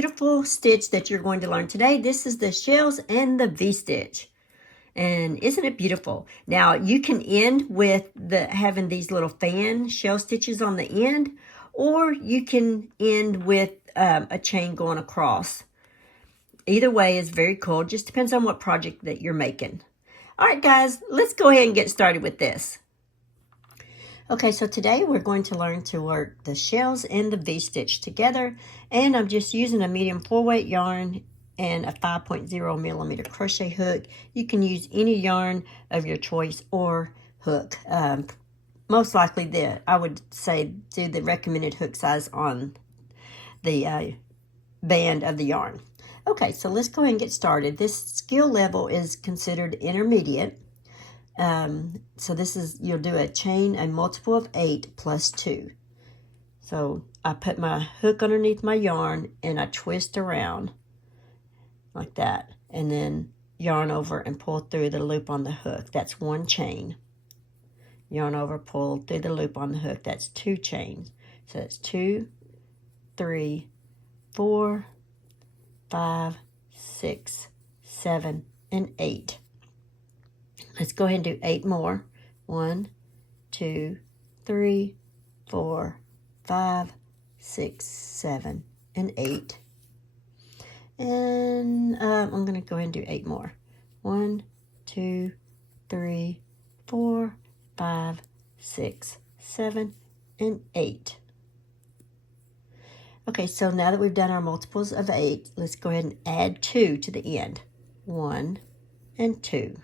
beautiful stitch that you're going to learn today. This is the shells and the V-stitch. And isn't it beautiful? Now, you can end with having these little fan shell stitches on the end, or you can end with a chain going across. Either way is very cool. Just depends on what project that you're making. All right, guys, let's go ahead and get started with this. Okay, so today we're going to learn to work the shells and the V-stitch together. And I'm just using a medium 4-weight yarn and a 5.0 millimeter crochet hook. You can use any yarn of your choice or hook. Most likely, I would say do the recommended hook size on the band of the yarn. Okay, so let's go ahead and get started. This skill level is considered intermediate. So this is, you'll do a multiple of 8 plus 2. So I put my hook underneath my yarn and I twist around like that, and then yarn over and pull through the loop on the hook. That's 1 chain. Yarn over, pull through the loop on the hook. That's 2 chains. So that's 2, 3, 4, 5, 6, 7, and 8. Let's go ahead and do 8 more. 1, 2, 3, 4, 5, 6, 7, and 8. And I'm going to go ahead and do 8 more. 1, 2, 3, 4, 5, 6, 7, and 8. Okay, so now that we've done our multiples of 8, let's go ahead and add 2 to the end. 1 and 2.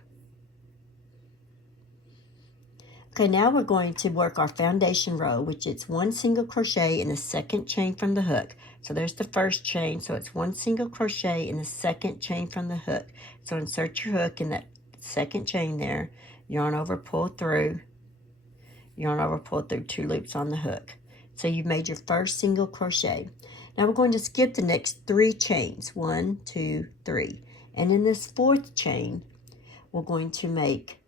Okay, now we're going to work our foundation row, which is 1 single crochet in the 2nd chain from the hook. So there's the 1st chain, so it's 1 single crochet in the 2nd chain from the hook. So insert your hook in that 2nd chain there, yarn over, pull through, yarn over, pull through 2 loops on the hook. So you've made your 1st single crochet. Now we're going to skip the next 3 chains, 1, 2, 3. And in this 4th chain, we're going to make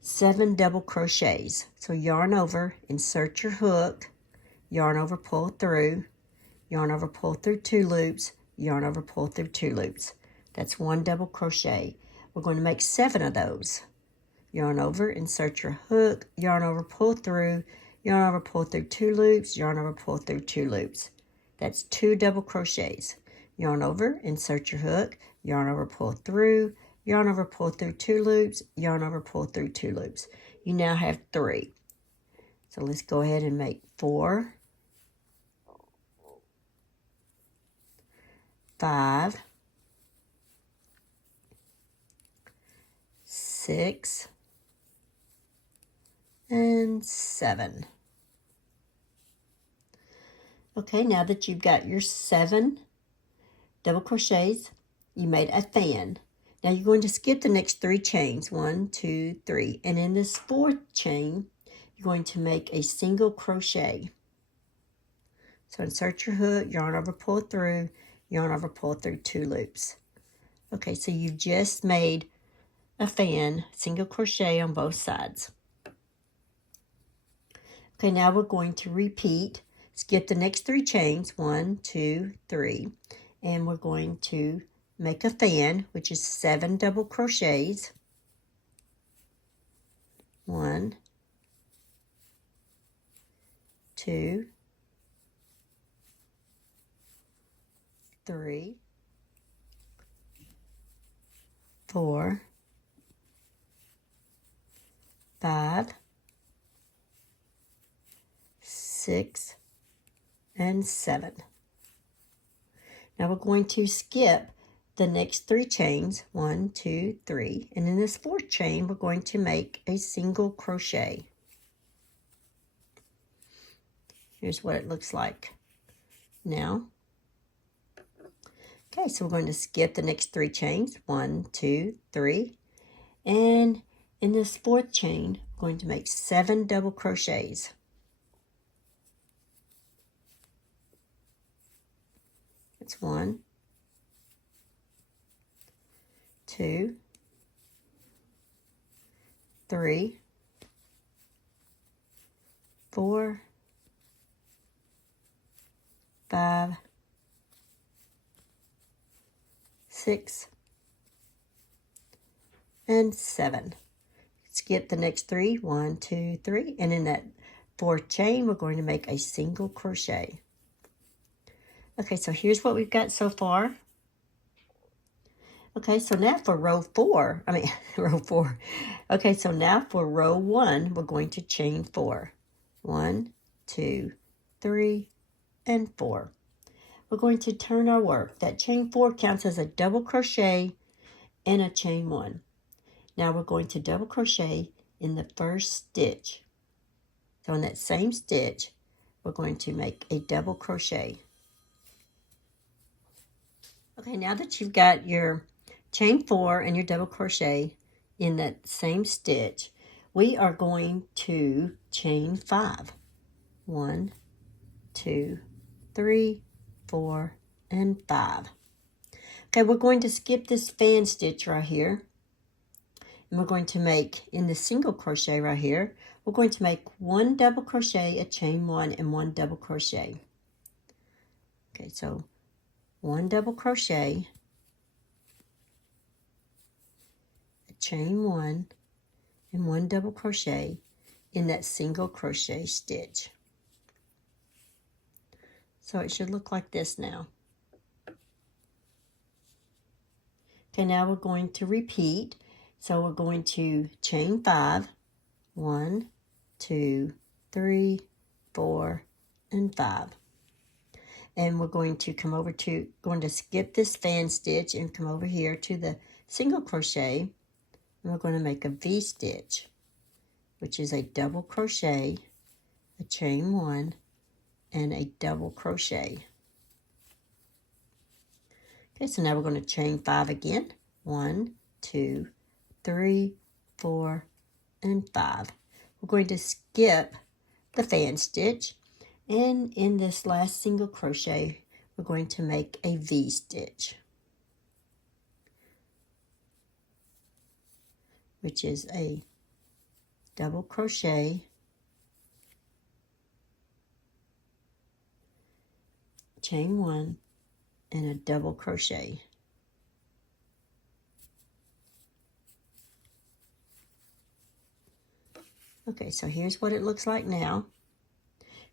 7 double crochets. So yarn over, insert your hook, yarn over, pull through, yarn over, pull through 2 loops, yarn over, pull through 2 loops. That's 1 double crochet. We're going to make 7 of those. Yarn over, insert your hook, yarn over, pull through, yarn over, pull through 2 loops, yarn over, pull through 2 loops. That's 2 double crochets. Yarn over, insert your hook, yarn over, pull through, yarn over, pull through 2 loops, yarn over, pull through 2 loops. You now have 3. So let's go ahead and make 4, 5, 6, and 7. Okay, now that you've got your 7 double crochets, you made a fan. Now you're going to skip the next 3 chains, 1, 2, 3. And in this 4th chain, you're going to make a single crochet. So insert your hook, yarn over, pull through, yarn over, pull through 2 loops. Okay, so you've just made a fan, single crochet on both sides. Okay, now we're going to repeat. Skip the next 3 chains, 1, 2, 3. And we're going to make a fan, which is 7 double crochets. 1, 2, 3, 4, 5, 6, and 7. Now we're going to skip the next 3 chains, 1, 2, 3, and in this 4th chain we're going to make a single crochet. Here's what it looks like now. Okay, so we're going to skip the next 3 chains, 1, 2, 3, and in this 4th chain we're going to make 7 double crochets. It's 1, 2, 3, 4, 5, 6, and 7. Skip the next 3, 1, 2, 3, and in that 4th chain, we're going to make a single crochet. Okay, so here's what we've got so far. Okay, so now for row 4, row 4. Okay, so now for row 1, we're going to chain 4. 1, 2, 3, and 4. We're going to turn our work. That chain 4 counts as a double crochet and a chain 1. Now we're going to double crochet in the first stitch. So in that same stitch, we're going to make a double crochet. Okay, now that you've got your chain 4 and your double crochet in that same stitch, we are going to chain 5. 1, 2, 3, 4, and 5. Okay, we're going to skip this fan stitch right here. And we're going to make, in the single crochet right here, we're going to make 1 double crochet, a chain 1, and 1 double crochet. Okay, so 1 double crochet, a chain 1, and 1 double crochet in that single crochet stitch. So it should look like this now. Okay, now we're going to repeat. So we're going to chain 5, 1, 2, 3, 4, and 5. And we're going to come over to, going to skip this fan stitch and come over here to the single crochet. And we're going to make a V-stitch, which is a double crochet, a chain 1, and a double crochet. Okay, so now we're going to chain 5 again. 1, 2, 3, 4, and 5. We're going to skip the fan stitch, and in this last single crochet, we're going to make a V-stitch, which is a double crochet, chain 1, and a double crochet. Okay, so here's what it looks like now.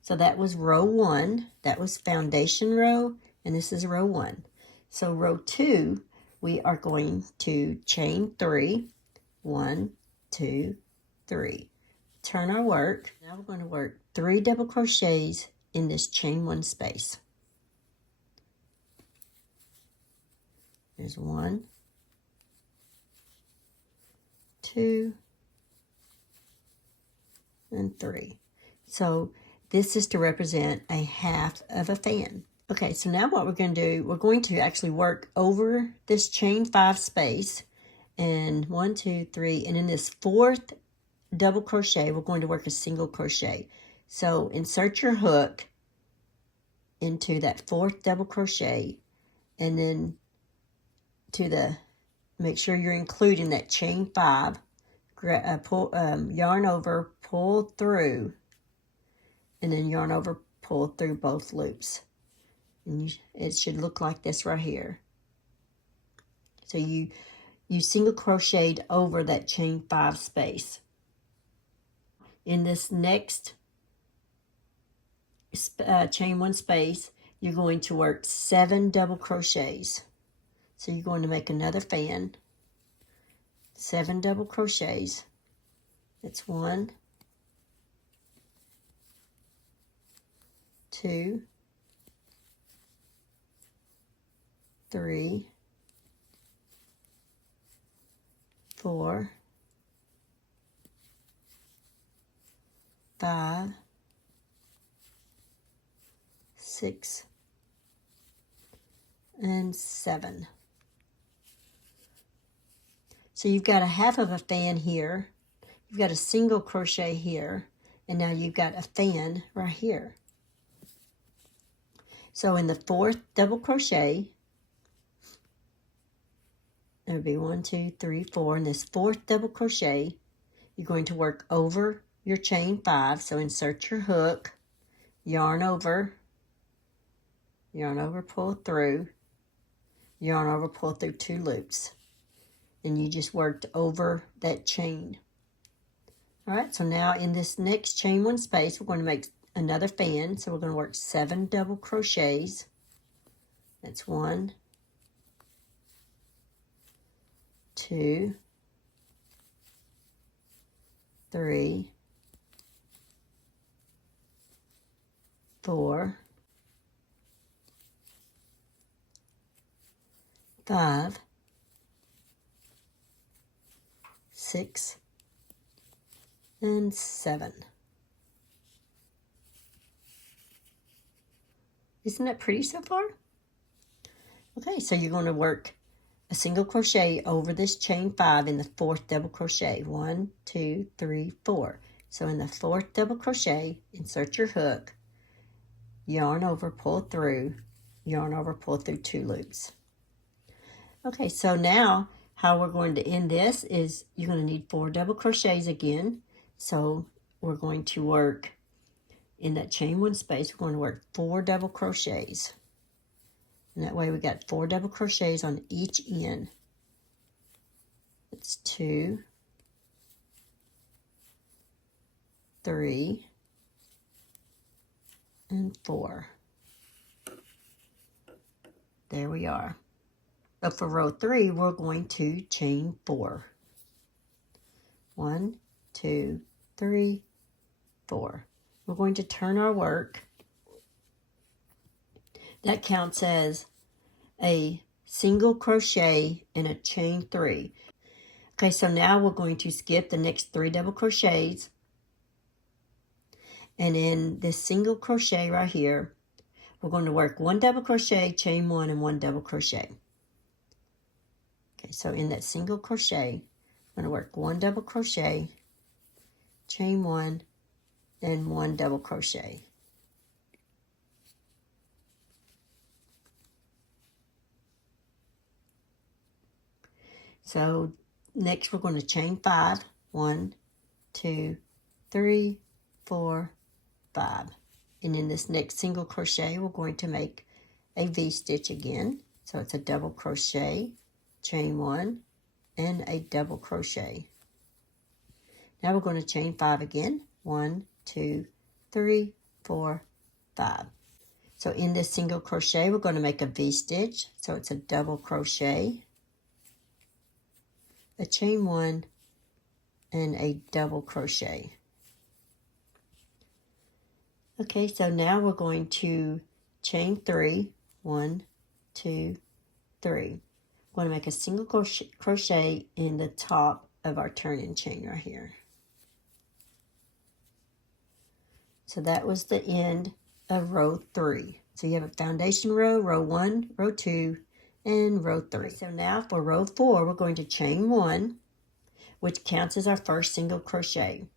So that was row 1, that was foundation row, and this is row 1. So row 2, we are going to chain 3, 1, 2, 3. Turn our work. Now we're going to work 3 double crochets in this chain 1 space. There's 1, 2, and 3. So this is to represent a half of a fan. Okay, so now what we're going to do, we're going to actually work over this chain 5 space, and 1, 2, 3, and in this 4th double crochet, we're going to work a single crochet. So insert your hook into that 4th double crochet, and then to the, make sure you're including that chain 5, pull, yarn over, pull through, and then yarn over, pull through both loops. And it should look like this right here. So you single crocheted over that chain 5 space. In this next chain 1 space, you're going to work 7 double crochets. So you're going to make another fan, 7 double crochets. It's 1, 2, 3, 4, 5, 6, and 7. So you've got a half of a fan here, you've got a single crochet here, and now you've got a fan right here. So in the 4th double crochet, there would be 1, 2, 3, 4. In this 4th double crochet, you're going to work over your chain 5. So insert your hook, yarn over, pull through, yarn over, pull through 2 loops. And you just worked over that chain. All right, so now in this next chain 1 space, we're going to make another fan. So we're going to work 7 double crochets. That's 1, 2, 3, 4, 5, 6, and 7. Isn't that pretty so far? Okay, so you're going to work a single crochet over this chain 5 in the 4th double crochet. 1, 2, 3, 4. So in the 4th double crochet, insert your hook, yarn over, pull through, yarn over, pull through 2 loops. Okay, so now how we're going to end this is you're going to need 4 double crochets again. So we're going to work in that chain 1 space, we're going to work 4 double crochets. And that way we got 4 double crochets on each end. It's 2, 3, and 4. There we are. So for row 3, we're going to chain 4. 1, 2, 3, 4. We're going to turn our work. That counts as a single crochet and a chain 3. Okay, so now we're going to skip the next 3 double crochets. And in this single crochet right here, we're going to work 1 double crochet, chain 1, and 1 double crochet. Okay, so in that single crochet, I'm going to work 1 double crochet, chain 1, and 1 double crochet. So next we're going to chain 5. 1, 2, 3, 4, 5. And in this next single crochet, we're going to make a V-stitch again. So it's a double crochet, chain 1, and a double crochet. Now we're going to chain 5 again. 1, 2, 3, 4, 5. So in this single crochet, we're going to make a V-stitch. So it's a double crochet, a chain 1, and a double crochet. Okay, so now we're going to chain 3. 1, 2, 3. We're going to make a single crochet in the top of our turn-in chain right here. So that was the end of row 3. So you have a foundation row, row 1, row 2, and row 3. So now for row 4, we're going to chain 1, which counts as our first single crochet.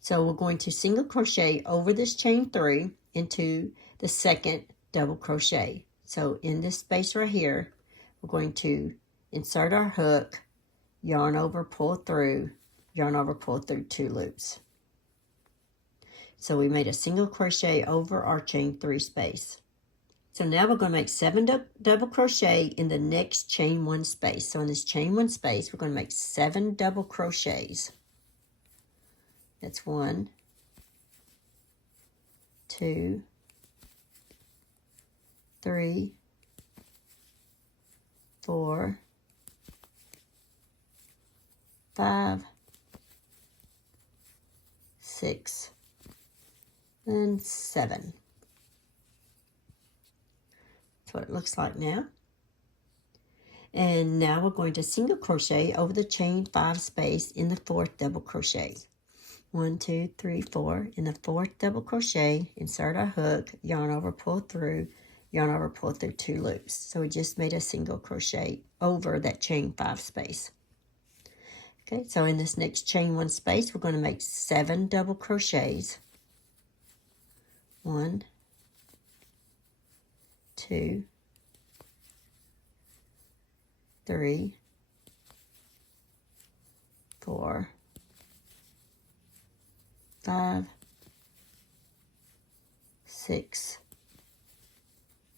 So we're going to single crochet over this chain 3 into the 2nd double crochet. So in this space right here, we're going to insert our hook, yarn over, pull through, yarn over, pull through 2 loops. So we made a single crochet over our chain 3 space. So now we're going to make 7 double crochet in the next chain 1 space. So in this chain 1 space, we're going to make 7 double crochets. That's 1, 2, 3, 4, 5, 6, and 7. That's what it looks like now. And now we're going to single crochet over the chain 5 space in the 4th double crochet. 1, 2, 3, 4. In the 4th double crochet, insert our hook, yarn over, pull through, yarn over, pull through 2 loops. So we just made a single crochet over that chain 5 space. Okay, so in this next chain 1 space, we're going to make 7 double crochets. 1, 2, 3, 4, 5, 6,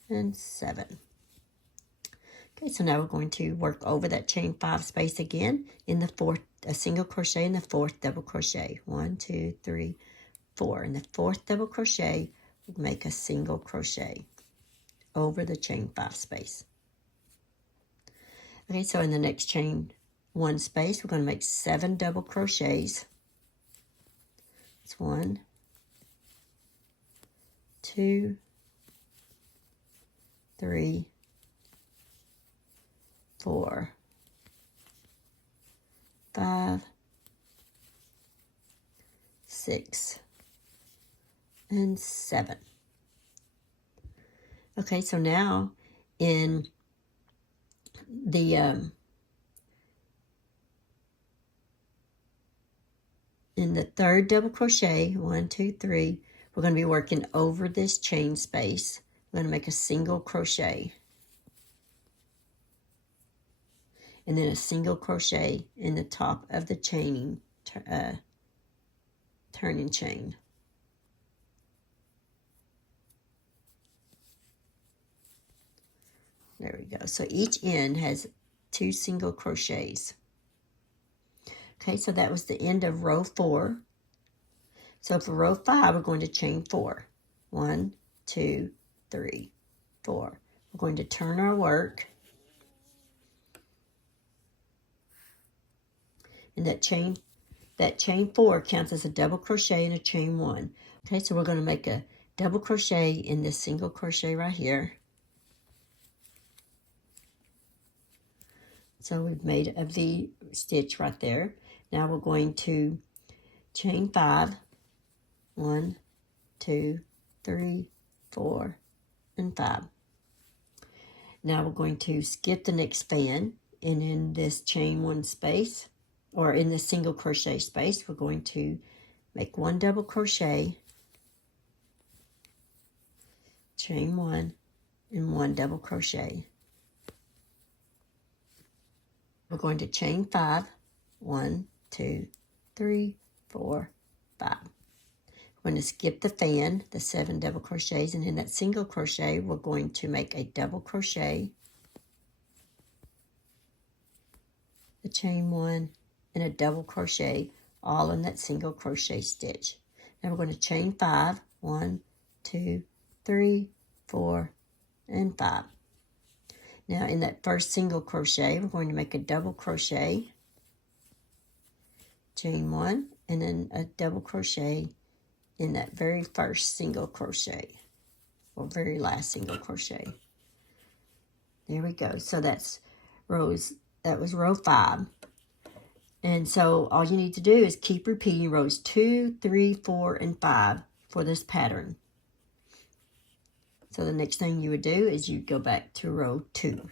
and 7. Okay, so now we're going to work over that chain 5 space again in the 4th, a single crochet in the 4th double crochet. 1, 2, 3, 4. In the 4th double crochet, we'll make a single crochet over the chain 5 space. Okay, so in the next chain 1 space, we're going to make 7 double crochets. It's 1, 2, 3, 4, 5, 6, and 7. Okay, so now in the third double crochet, 1, 2, 3, we're going to be working over this chain space. We're going to make a single crochet, and then a single crochet in the top of the chaining, turning chain. There we go. So each end has 2 single crochets. Okay, so that was the end of row 4. So for row 5, we're going to chain 4. 1, 2, 3, 4. We're going to turn our work. And that chain 4 counts as a double crochet and a chain 1. Okay, so we're going to make a double crochet in this single crochet right here. So we've made a V stitch right there. Now we're going to chain 5. 1, 2, 3, 4, and 5. Now we're going to skip the next fan, and in this chain 1 space, or in the single crochet space, we're going to make 1 double crochet, chain 1, and 1 double crochet. We're going to chain 5, 1, 2, 3, 4, 5. We're going to skip the fan, the 7 double crochets, and in that single crochet, we're going to make a double crochet, the chain 1, and a double crochet, all in that single crochet stitch. Now we're going to chain 5, 1, 2, 3, 4, and 5. Now in that first single crochet, we're going to make a double crochet, chain 1, and then a double crochet in that very first single crochet, or very last single crochet. There we go. So that was row 5. And so all you need to do is keep repeating rows 2, 3, 4, and 5 for this pattern. So the next thing you would do is you go back to row 2.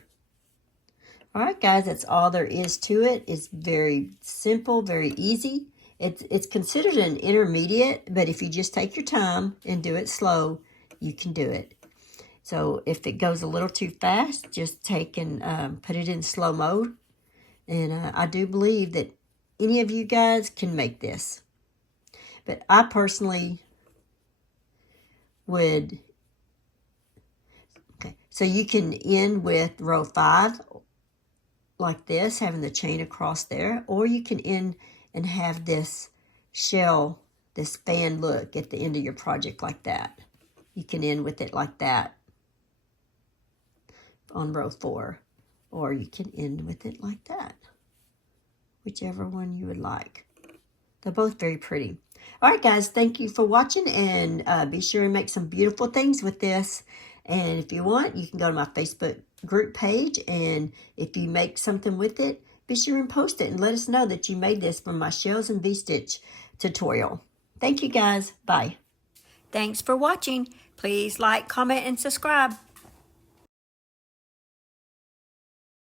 All right, guys, that's all there is to it. It's very simple, very easy. It's considered an intermediate, but if you just take your time and do it slow, you can do it. So if it goes a little too fast, just take and put it in slow mode. And I do believe that any of you guys can make this. But I personally would... Okay, so you can end with row 5 like this, having the chain across there. Or you can end and have this shell, this fan look at the end of your project like that. You can end with it like that on row 4. Or you can end with it like that. Whichever one you would like. They're both very pretty. All right, guys, thank you for watching, and be sure and make some beautiful things with this. And if you want, you can go to my Facebook group page, and if you make something with it, be sure and post it and let us know that you made this from my Shells and V-Stitch tutorial. Thank you, guys. Bye. Thanks for watching. Please like, comment, and subscribe.